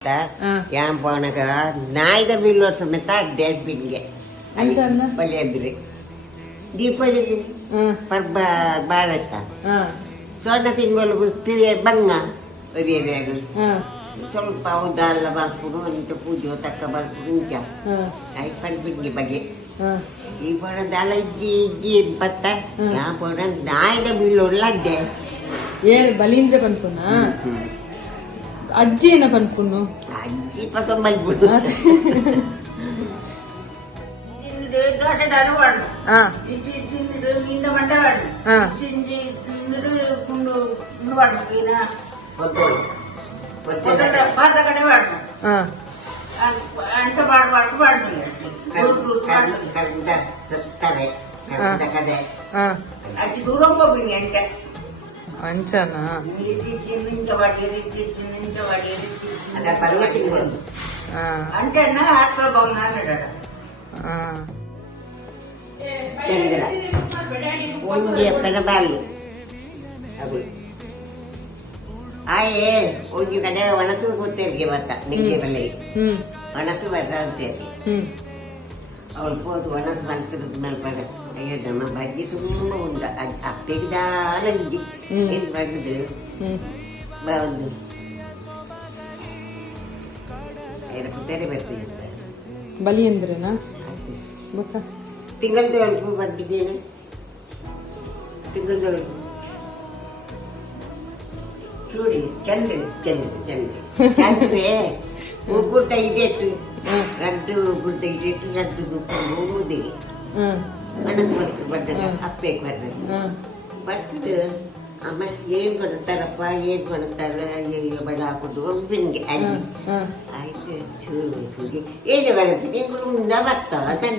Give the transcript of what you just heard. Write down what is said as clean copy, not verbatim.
yang ponaga naida bilor semeta dead binge baliandri Deepavali ಪರ್ಬ ಬಾಳತ್ತ ಸೊಣ್ಣ ತಿಂಗಳು ತಿರುಗಿ ಬಂಗ ಬರಿಯದಾಗ ಸ್ವಲ್ಪ ಉದಾಲ ಬರ್ಪುಡು ಅಂತ ಪೂಜೆ ತಕ್ಕ ಬರ್ಪುಡು ಇಂಚ ಆಯ್ತು ಪಡ್ಬಿಡ್ಗೆ ಬಗೆ ಈ ಪೊಡ ಅಲ್ಲ ಇಜ್ಜಿ ಇಜ್ಜಿ ಪತ್ತ ಯಾ ಪೊಡ ನಾಯ್ದ ಬೀಳೊಳ್ಳಡ್ಡೆ ಏಳು ಬಲೀಂದ್ರ ಪನ್ಪುನ ಅಜ್ಜಿ ಏನ ಪನ್ಪುನು ಅಜ್ಜಿ ಪಸಂಬಲ್ಪುಡು ದೋಸೆದಾರು ವಾಡು ಇಜ್ಜಿ ತಿಂದು ಇಂದ ಮಂಡ ವಾಡು ತಿಂಜಿ ತಿಂದು ಕುಂಡು ವಾಡು ಏನ ಪಾದ ಕಡೆ ವಾಡು ಅಂಟ ವಾಡು ವಾಡು ಸತ್ತರೆ ಕಡೆ ಅಜ್ಜಿ ದೂರ ಹೋಗ್ಬಿಡಿ ಅಂಟ ಅಂಚನಾ ನಿಂಚ ವಾಡಿ ನಿಂಚ ವಾಡಿ ಅದ ಪರ್ವ ತಿಂದು ಅಂಟನ್ನ ಹಾಕೋ ಬಾವು ನಾನು ಚಂದ್ರ ಒಂಜಿ ಎಕ್ಕಡ ಬಾಲಿ ಅದು ಆಯೇ ಒಂಜಿ ಕಡೆ ಒಣಸು ಕೂತೇರಿಗೆ ಬರ್ತ ನಿಂಗೆ ಬಲ್ಲೆ ಒಣಸು ಬರ್ತ ಅಂತೇರಿ ಅವಳು ಹೋದು ಒಣಸು ಮಲ್ಪಿದ ಮಲ್ಪಡ ಅಯ್ಯೋ ನಮ್ಮ ಬಜ್ಜಿ ತುಂಬ ಉಂಡ ಅಪ್ಪೆಗೆ ದಾರಂಜಿ ಏನು ಬಡ್ದು ಒಂದು ಕೂತೇರಿ ಬರ್ತೀನಿ ಬಲಿ ಅಂದ್ರೇನಾ ತಿಂಗಳ ತೊಳಕು ಬರ್ತಿದ್ದೇನೆ ತಿಂಗಳ ತೊಳಕು ಚೂಡಿ ಚಂದ ಚಂದ್ರೆ ಉಗುಡ್ಡ ಇಟ್ಟು ರಡ್ಡು ಉಗುಡ್ಡ ಇಟ್ಟು ರಡ್ಡು ಹೋಗುದೇ ಮನಕ್ಕೆ ಬರ್ತು ಬರ್ತದೆ ಅಪ್ಪೇಗೆ ಬರ್ತದೆ ಆಮೇಲೆ ಏನ್ ಕೊಡ್ತಾರಪ್ಪ ಏನ್ ಕೊಡ್ತಾರ ಬಡ ಹಾಕೊಂಡು ಒಬ್ಬನಿಗೆ ಆಯ್ತು ಚೂರು ಏನು ಬರುತ್ತೆ ನೀವು ಮುಂದೆ ಬರ್ತಾವ ತಂದೆ